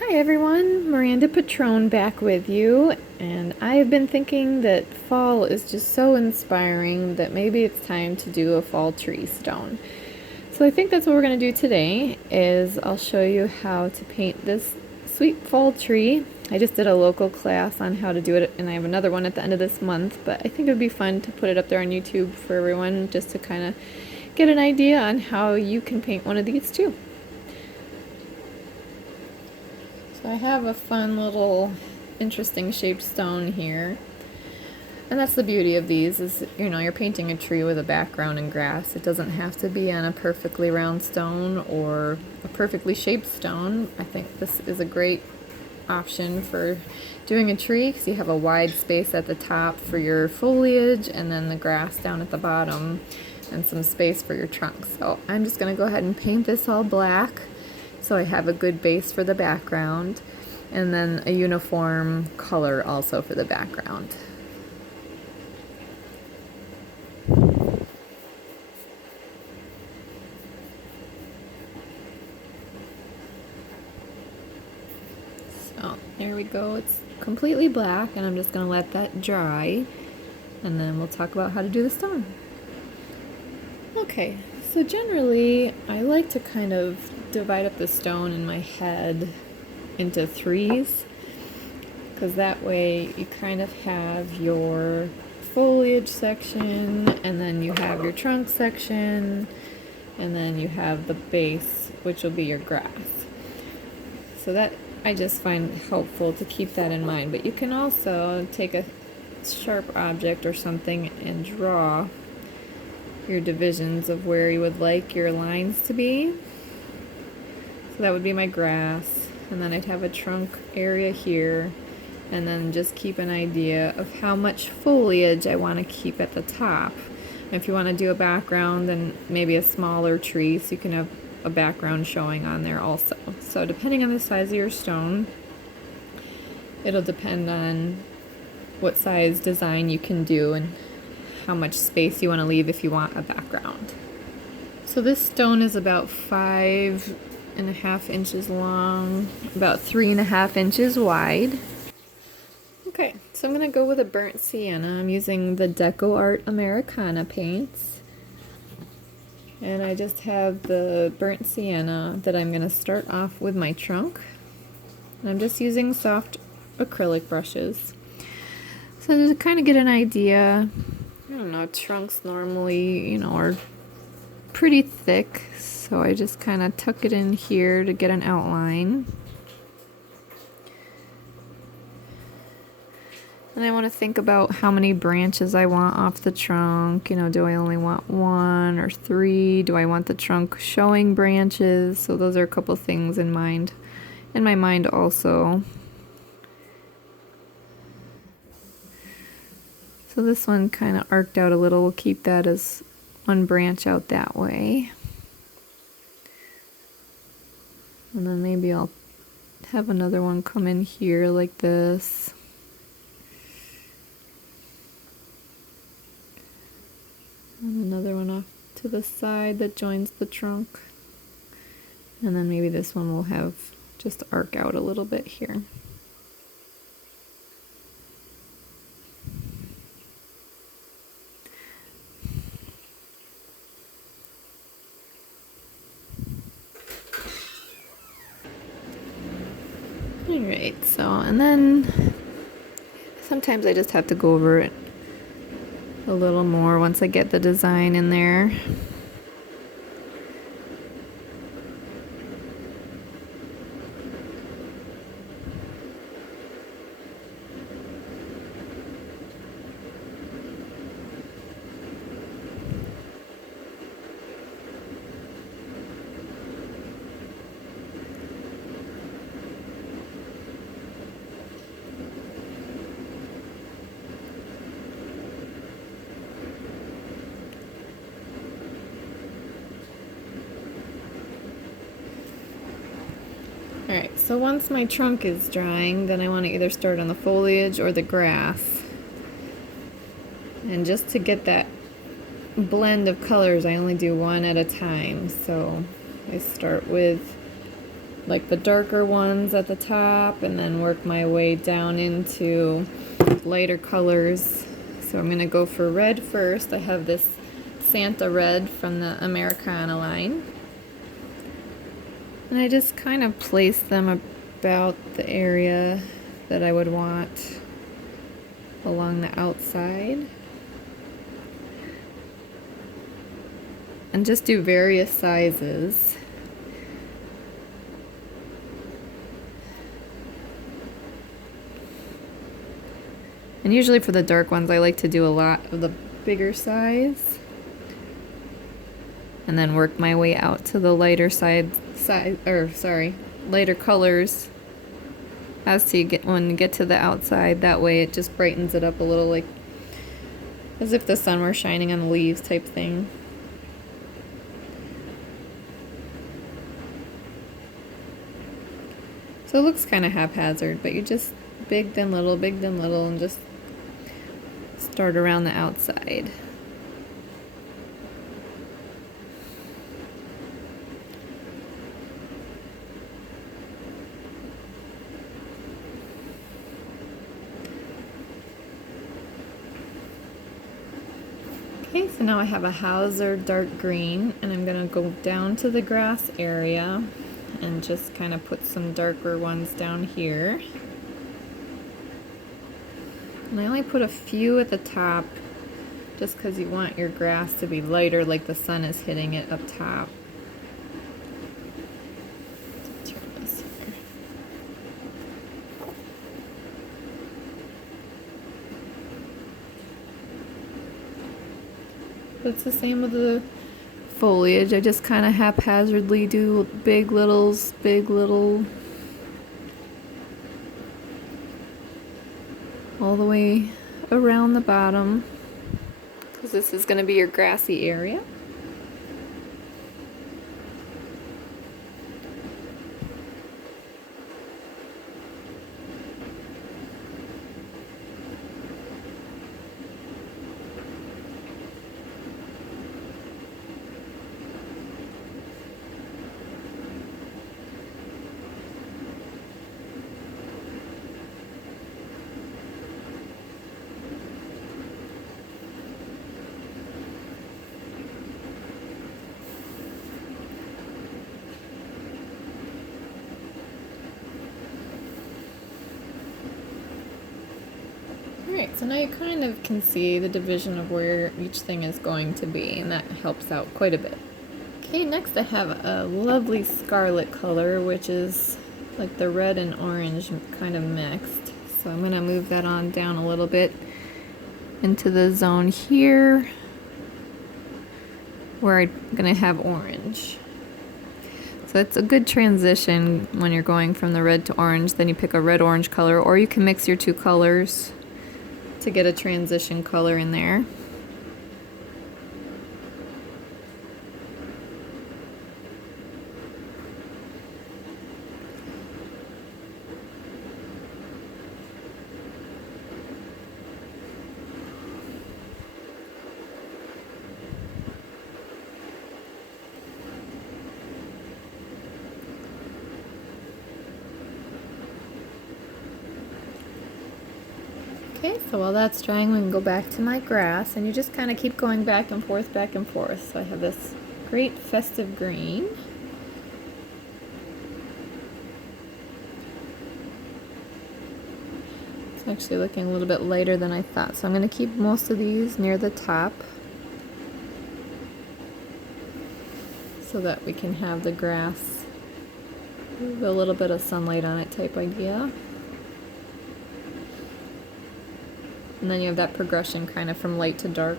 Hi everyone, Miranda Pitrone back with you, and I have been thinking that fall is just so inspiring that maybe it's time to do a fall tree stone. So I think that's what we're going to do today is I'll show you how to paint this sweet fall tree. I just did a local class on how to do it, and I have another one at the end of this month, but I think it would be fun to put it up there on YouTube for everyone just to kind of get an idea on how you can paint one of these too. So I have a fun little interesting shaped stone here. And that's the beauty of these is, you're painting a tree with a background in grass. It doesn't have to be on a perfectly round stone or a perfectly shaped stone. I think this is a great option for doing a tree because you have a wide space at the top for your foliage and then the grass down at the bottom and some space for your trunk. So I'm just going to go ahead and paint this all black so I have a good base for the background and then a uniform color also for the background. So there we go, it's completely black and I'm just going to let that dry and then we'll talk about how to do the stone. Okay, so generally I like to kind of divide up the stone in my head into threes because that way you kind of have your foliage section and then you have your trunk section and then you have the base, which will be your grass. So that I just find helpful to keep that in mind, but you can also take a sharp object or something and draw your divisions of where you would like your lines to be. So that would be my grass, and then I'd have a trunk area here, and then just keep an idea of how much foliage I want to keep at the top. If you want to do a background, then maybe a smaller tree so you can have a background showing on there also. So depending on the size of your stone, it'll depend on what size design you can do and how much space you want to leave if you want a background. So this stone is about 5.5 inches long, about 3.5 inches wide. Okay, so I'm going to go with a burnt sienna. I'm using the Decoart Americana paints. And I just have the burnt sienna that I'm going to start off with my trunk. And I'm just using soft acrylic brushes. So to kind of get an idea, I don't know, trunks normally, are pretty thick, so I just kind of tuck it in here to get an outline. And I want to think about how many branches I want off the trunk. Do I only want 1 or 3? Do I want the trunk showing branches? So those are a couple things in my mind also. So this one kind of arced out a little. We'll keep that as one branch out that way. And then maybe I'll have another one come in here like this. And another one off to the side that joins the trunk. And then maybe this one will have just arc out a little bit here. Alright, so, and then sometimes I just have to go over it a little more once I get the design in there. Alright, so once my trunk is drying, then I want to either start on the foliage or the grass. And just to get that blend of colors, I only do one at a time. So I start with like the darker ones at the top and then work my way down into lighter colors. So I'm gonna go for red first. I have this Santa red from the Americana line. And I just kind of place them about the area that I would want along the outside. And just do various sizes. And usually for the dark ones, I like to do a lot of the bigger size. And then work my way out to the lighter lighter colors when you get to the outside. That way it just brightens it up a little, like as if the sun were shining on the leaves type thing. So it looks kind of haphazard, but you just big then little, and just start around the outside. Okay, so now I have a Hauser dark green, and I'm going to go down to the grass area and just kind of put some darker ones down here. And I only put a few at the top just because you want your grass to be lighter, like the sun is hitting it up top. Turn this here. But it's the same with the foliage. I just kind of haphazardly do big, little, all the way around the bottom, because this is going to be your grassy area. Alright, so now you kind of can see the division of where each thing is going to be, and that helps out quite a bit. Okay, next I have a lovely scarlet color, which is like the red and orange kind of mixed. So I'm going to move that on down a little bit into the zone here where I'm going to have orange. So it's a good transition when you're going from the red to orange. Then you pick a red-orange color, or you can mix your two colors to get a transition color in there. Okay, so while that's drying, we can go back to my grass, and you just kind of keep going back and forth. So I have this great festive green. It's actually looking a little bit lighter than I thought, so I'm going to keep most of these near the top so that we can have the grass with a little bit of sunlight on it type idea. And then you have that progression kind of from light to dark.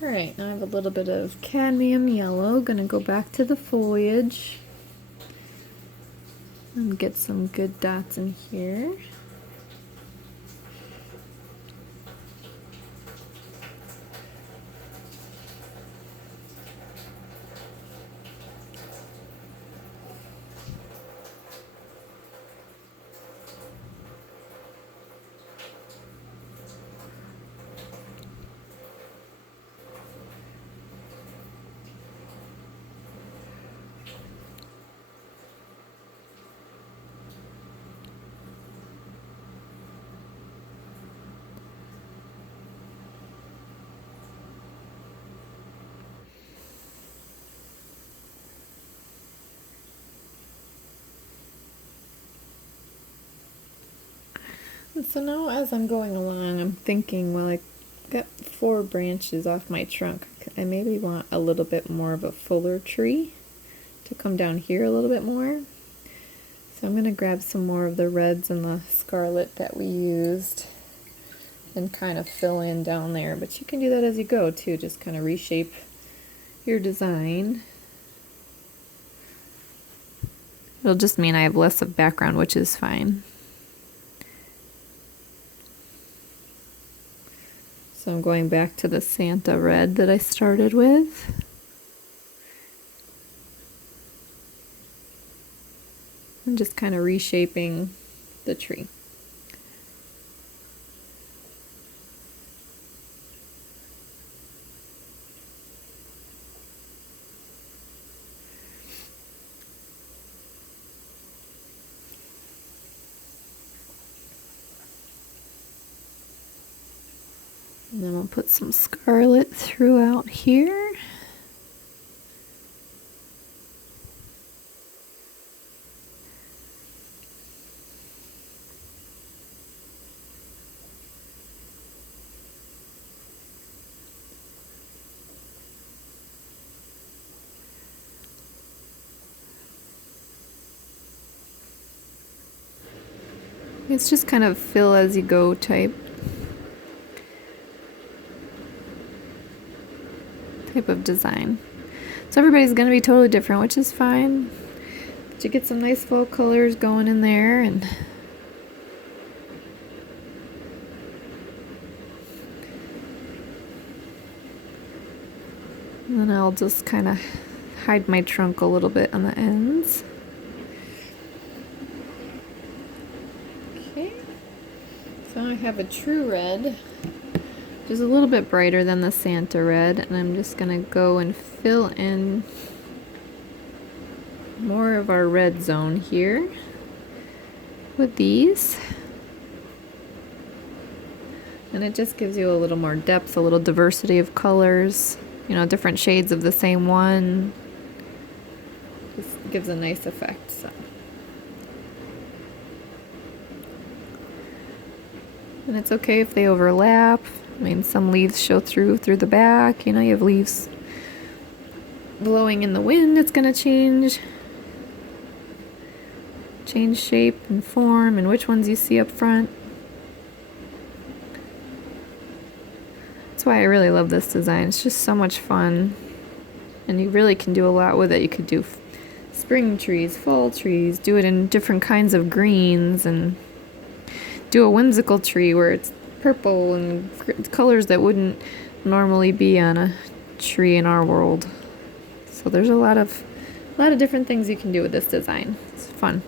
Alright, now I have a little bit of cadmium yellow. Gonna go back to the foliage and get some good dots in here. So now as I'm going along, I'm thinking, well, I got 4 branches off my trunk. I maybe want a little bit more of a fuller tree to come down here a little bit more. So I'm going to grab some more of the reds and the scarlet that we used and kind of fill in down there. But you can do that as you go too, just kind of reshape your design. It'll just mean I have less of background, which is fine. So I'm going back to the Santa red that I started with. And just kind of reshaping the tree. And then we'll put some scarlet throughout here. It's just kind of fill as you go type of design. So everybody's going to be totally different, which is fine. But you get some nice fall colors going in there, and then I'll just kind of hide my trunk a little bit on the ends. Okay, so I have a true red, which is a little bit brighter than the Santa red, and I'm just going to go and fill in more of our red zone here with these. And it just gives you a little more depth, a little diversity of colors, you know, different shades of the same one. Just gives a nice effect. So. And it's okay if they overlap. I mean, some leaves show through the back. You know, you have leaves blowing in the wind. It's going to change shape and form, and which ones you see up front. That's why I really love this design. It's just so much fun, and you really can do a lot with it. You could do spring trees, fall trees, do it in different kinds of greens, and do a whimsical tree where it's purple and colors that wouldn't normally be on a tree in our world. So there's a lot of different things you can do with this design. It's fun.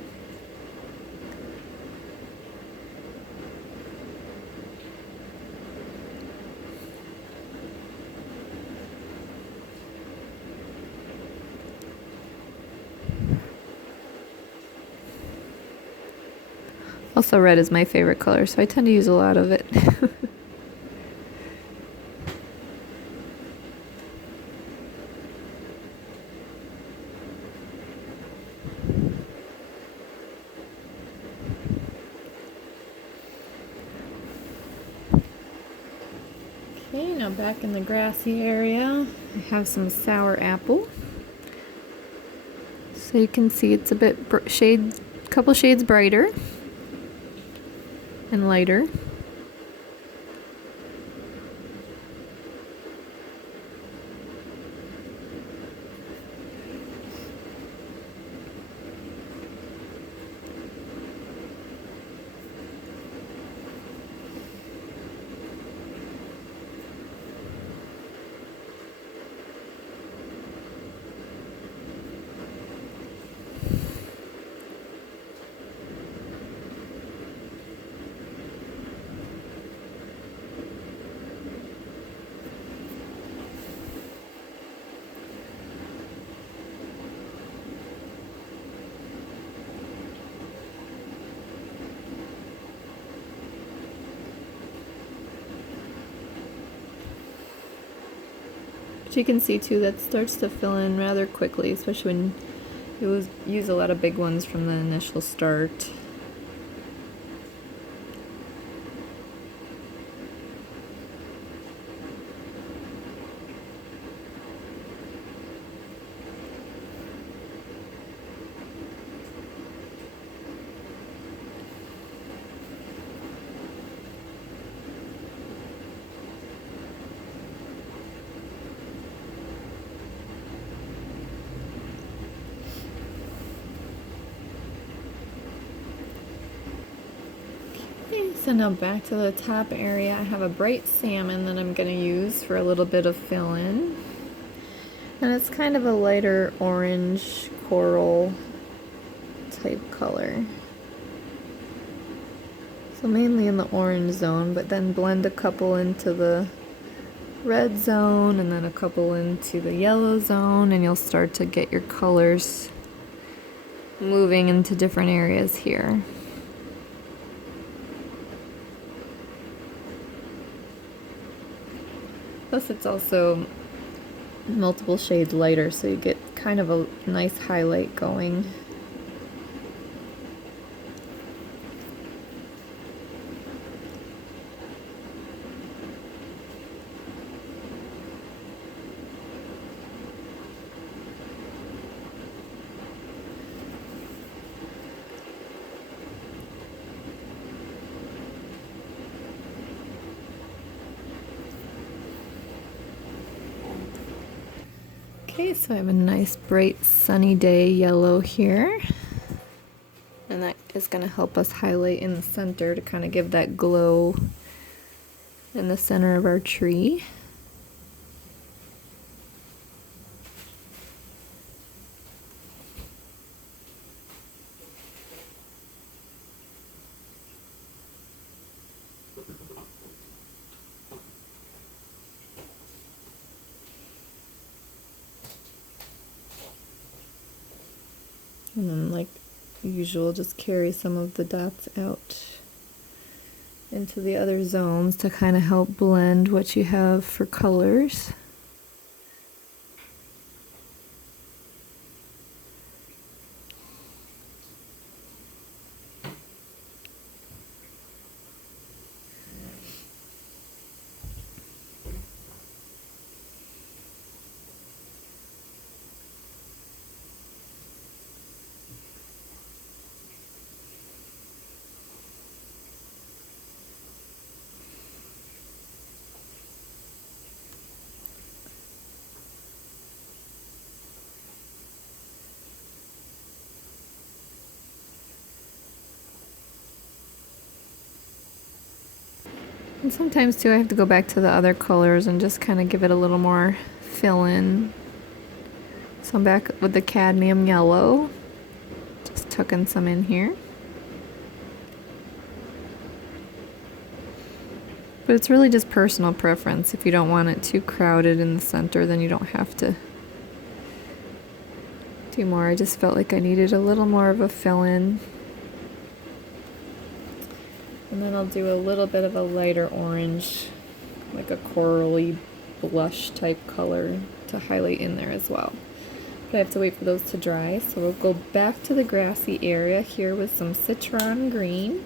Also, red is my favorite color, so I tend to use a lot of it. Okay, now back in the grassy area, I have some sour apple. So you can see it's a bit couple shades brighter and lighter. But you can see too that starts to fill in rather quickly, especially when you use a lot of big ones from the initial start. So now back to the top area, I have a bright salmon that I'm going to use for a little bit of fill-in. And it's kind of a lighter orange coral type color. So mainly in the orange zone, but then blend a couple into the red zone and then a couple into the yellow zone, and you'll start to get your colors moving into different areas here. Plus it's also multiple shades lighter, so you get kind of a nice highlight going. Okay, so I have a nice bright sunny day yellow here, and that is going to help us highlight in the center to kind of give that glow in the center of our tree. And then, like usual, just carry some of the dots out into the other zones to kind of help blend what you have for colors. And sometimes too I have to go back to the other colors and just kind of give it a little more fill in. So I'm back with the cadmium yellow, just tucking some in here. But it's really just personal preference. If you don't want it too crowded in the center, then you don't have to do more. I just felt like I needed a little more of a fill in. And then I'll do a little bit of a lighter orange, like a corally blush type color to highlight in there as well. But I have to wait for those to dry, so we'll go back to the grassy area here with some Citron green.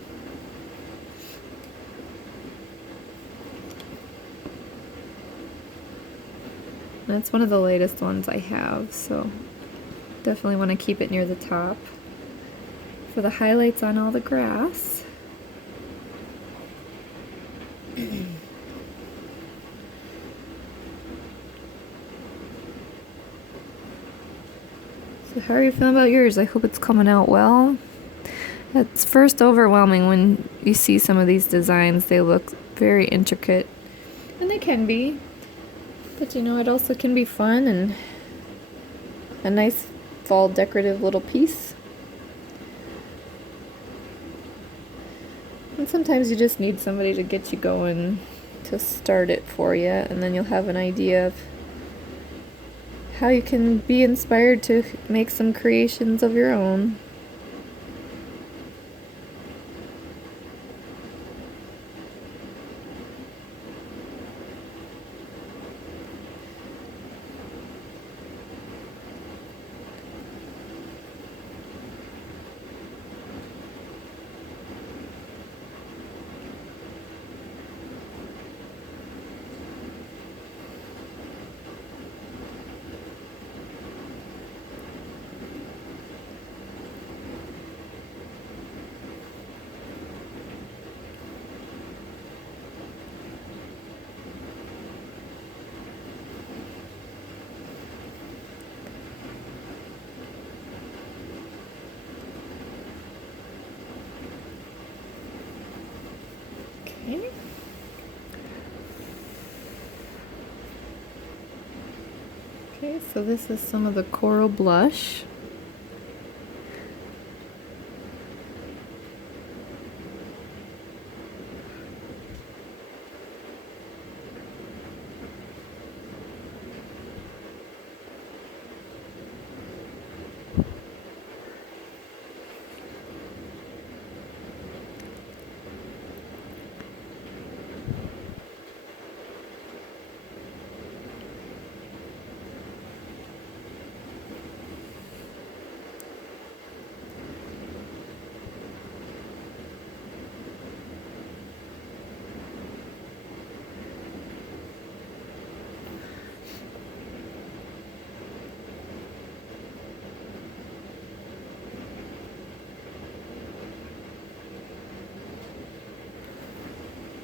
And it's one of the latest ones I have, so definitely want to keep it near the top for the highlights on all the grass. So how are you feeling about yours? I hope it's coming out well. It's first overwhelming when you see some of these designs. They look very intricate, and they can be, but you know, it also can be fun and a nice fall decorative little piece. And sometimes you just need somebody to get you going, to start it for you, and then you'll have an idea of how you can be inspired to make some creations of your own. Okay, so this is some of the coral blush.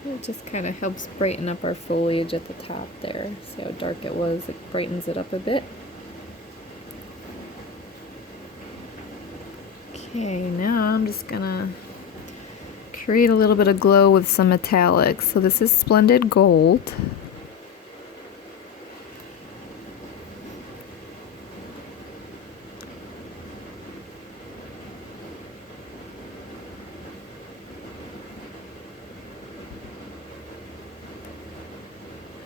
It just kind of helps brighten up our foliage at the top there. See how dark it was? It brightens it up a bit. Okay, now I'm just gonna create a little bit of glow with some metallics. So this is Splendid Gold.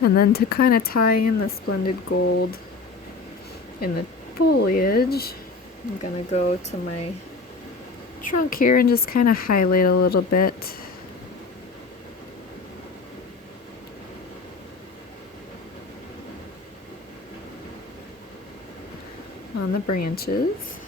And then to kind of tie in the Splendid Gold in the foliage, I'm gonna go to my trunk here and just kind of highlight a little bit. On the branches.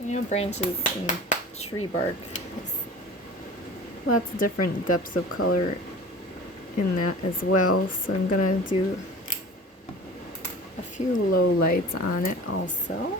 You know, branches and tree bark, there's lots of different depths of color in that as well. So I'm gonna do a few low lights on it also.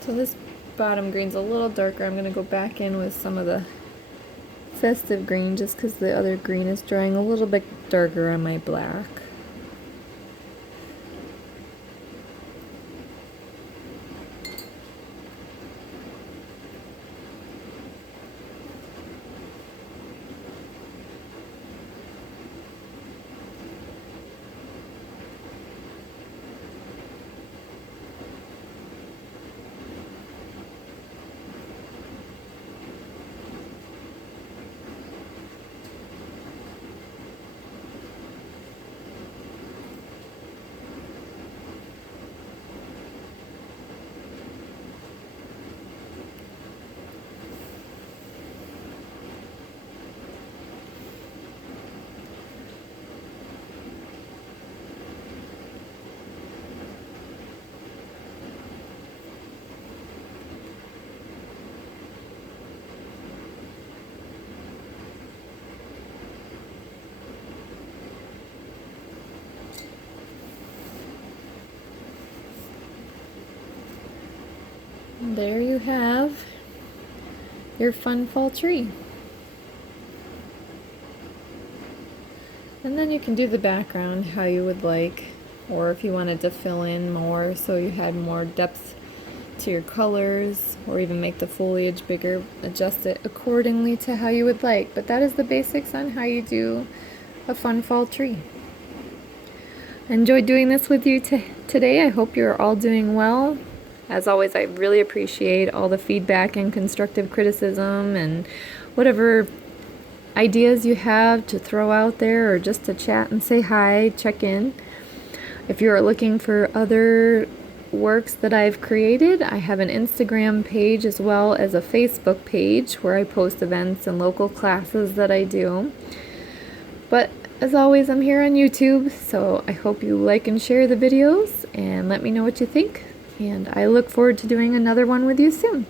So this bottom green's a little darker. I'm going to go back in with some of the Festive green just because the other green is drying a little bit darker on my black. And there you have your fun fall tree. And then you can do the background how you would like, or if you wanted to fill in more so you had more depth to your colors, or even make the foliage bigger, adjust it accordingly to how you would like. But that is the basics on how you do a fun fall tree. I enjoyed doing this with you today. I hope you're all doing well. As always, I really appreciate all the feedback and constructive criticism and whatever ideas you have to throw out there, or just to chat and say hi, check in. If you're looking for other works that I've created, I have an Instagram page as well as a Facebook page where I post events and local classes that I do. But as always, I'm here on YouTube, so I hope you like and share the videos and let me know what you think. And I look forward to doing another one with you soon.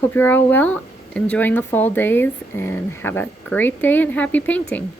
Hope you're all well, enjoying the fall days, and have a great day and happy painting.